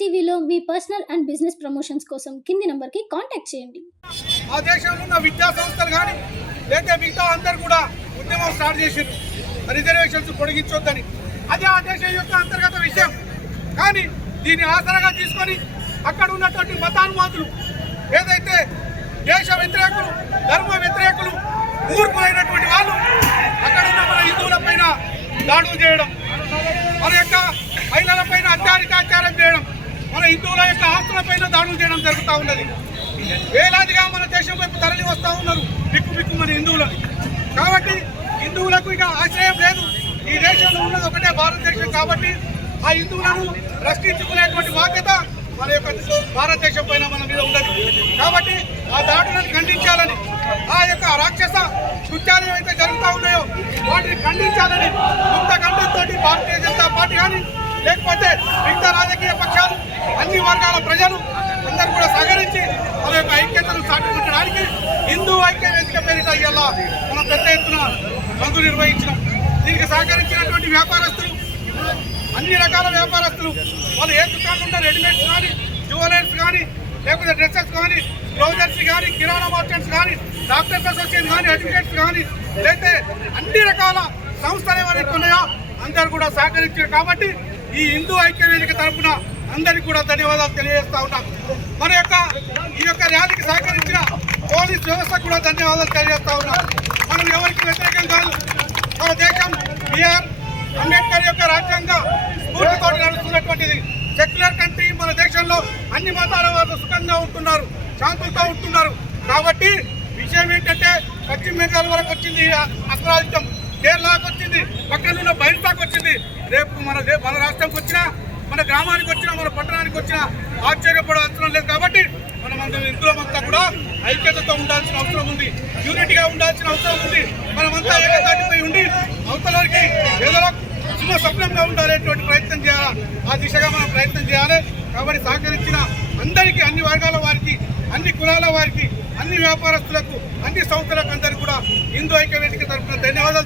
టీవీలో మీ personal and business promotions కోసం కింది నంబర్కి కాంటాక్ట్ చేయండి. ఆ దేశంలో ఉన్న విద్యా సంస్థలు కానీ లేదా మిగతా అందరూ కూడా ఉద్యమం స్టార్ట్ చేశారు రిజర్వేషన్స్ పొడిగించొద్దని. అదే ఆ దేశం యొక్క అంతర్గత విషయం. కానీ దీన్ని ఆసరాగా తీసుకొని అక్కడ ఉన్నటువంటి మతానువాదులు ఏదైతే దేశ వ్యతిరేకులు, ధర్మ వ్యతిరేకులు, మూర్ఖులైనటువంటి వాళ్ళు అక్కడ ఉన్న మన హిందువుల పైన దాడులు చేయడం, మన యొక్క మహిళల పైన అత్యాచారం చేయడం, మన హిందువుల యొక్క ఆస్తుల పైన దాడులు చేయడం జరుగుతూ ఉన్నది. వేలాదిగా మన దేశం వైపు తరలి వస్తూ ఉన్నారు బిక్కు మన హిందువులను. కాబట్టి హిందువులకు ఇక ఆశ్రయం లేదు. ఈ దేశంలో ఉన్నది ఒకటే భారతదేశం. కాబట్టి ఆ హిందువులను రక్షించుకునేటువంటి బాధ్యత మన యొక్క భారతదేశం పైన మన మీద ఉన్నది. కాబట్టి ఆ దాడులను ఖండించాలని, ఆ యొక్క రాక్షస కృత్యాలు ఏవైతే జరుగుతూ ఉన్నాయో వాటిని ఖండించాలని ముక్త ఖండంతో భారతీయ జనతా పార్టీ కానీ లేకపోతే మిగతా రాజకీయ పక్షాలు, అన్ని వర్గాల ప్రజలు అందరూ కూడా సహకరించి మన యొక్క ఐక్యతను చాటుకుంటడానికి హిందూ ఐక్య వేదిక పేరిట ఇవాళ మనం పెద్ద ఎత్తున బంధు నిర్వహించినాం. దీనికి సహకరించినటువంటి వ్యాపారస్తులు, అన్ని రకాల వ్యాపారస్తులు, వాళ్ళు ఏ దుకాణం ఉంటారు, రెడీమేడ్స్ కానీ, జ్యువెలర్స్ కానీ, లేకపోతే డ్రెస్సెస్ కానీ, బ్లౌజర్స్ కానీ, కిరాణా మార్కెట్స్ కానీ, డాక్టర్స్ అసోసియేషన్ కానీ, అడ్వకేట్స్ కానీ, లేకపోతే అన్ని రకాల సంస్థలు ఏమైనా ఉన్నాయో అందరూ కూడా సహకరించారు. కాబట్టి ఈ హిందూ ఐక్య వేదిక తరఫున అందరికీ కూడా ధన్యవాదాలు తెలియజేస్తా ఉన్నాం. మన యొక్క ఈ యొక్క ర్యాలీకి సహకరించిన పోలీస్ వ్యవస్థకు కూడా ధన్యవాదాలు తెలియజేస్తా ఉన్నాం. మనం ఎవరికి వ్యతిరేకం కాదు. మన దేశం బిఆర్ అంబేద్కర్ యొక్క రాజ్యాంగ స్ఫూర్తితో నడుస్తున్నటువంటిది సెక్యులర్ కంట్రీ. మన దేశంలో అన్ని మతాల వారు సుఖంగా ఉంటున్నారు, శాంతులతో ఉంటున్నారు. కాబట్టి విషయం ఏంటంటే పశ్చిమ బెంగాల్ వరకు వచ్చింది అగ్రరాజ్యం, కేరళకు వచ్చింది, పక్కన బయలుతాకు వచ్చింది. రేపు మన రాష్ట్రంకి వచ్చినా, మన గ్రామానికి వచ్చినా, మన పట్టణానికి వచ్చినా ఆశ్చర్యపడే అవసరం లేదు. కాబట్టి మనమంతా హిందువులంతా కూడా ఐక్యతతో ఉండాల్సిన అవసరం ఉంది, యూనిటీగా ఉండాల్సిన అవసరం ఉంది. మనమంతా ఏకతాటిపై ఉండి అవతలకి ఏదో చిన్న స్వప్నంగా ఉండాలనేటువంటి ప్రయత్నం చేయాలి. ఆ దిశగా మనం ప్రయత్నం చేయాలి. కాబట్టి సహకరించిన అందరికీ, అన్ని వర్గాల వారికి, అన్ని కులాల వారికి, అన్ని వ్యాపారస్తులకు, అన్ని సంస్థలకు అందరికీ కూడా హిందూ ఐక్య వేదిక తరఫున ధన్యవాదాలు.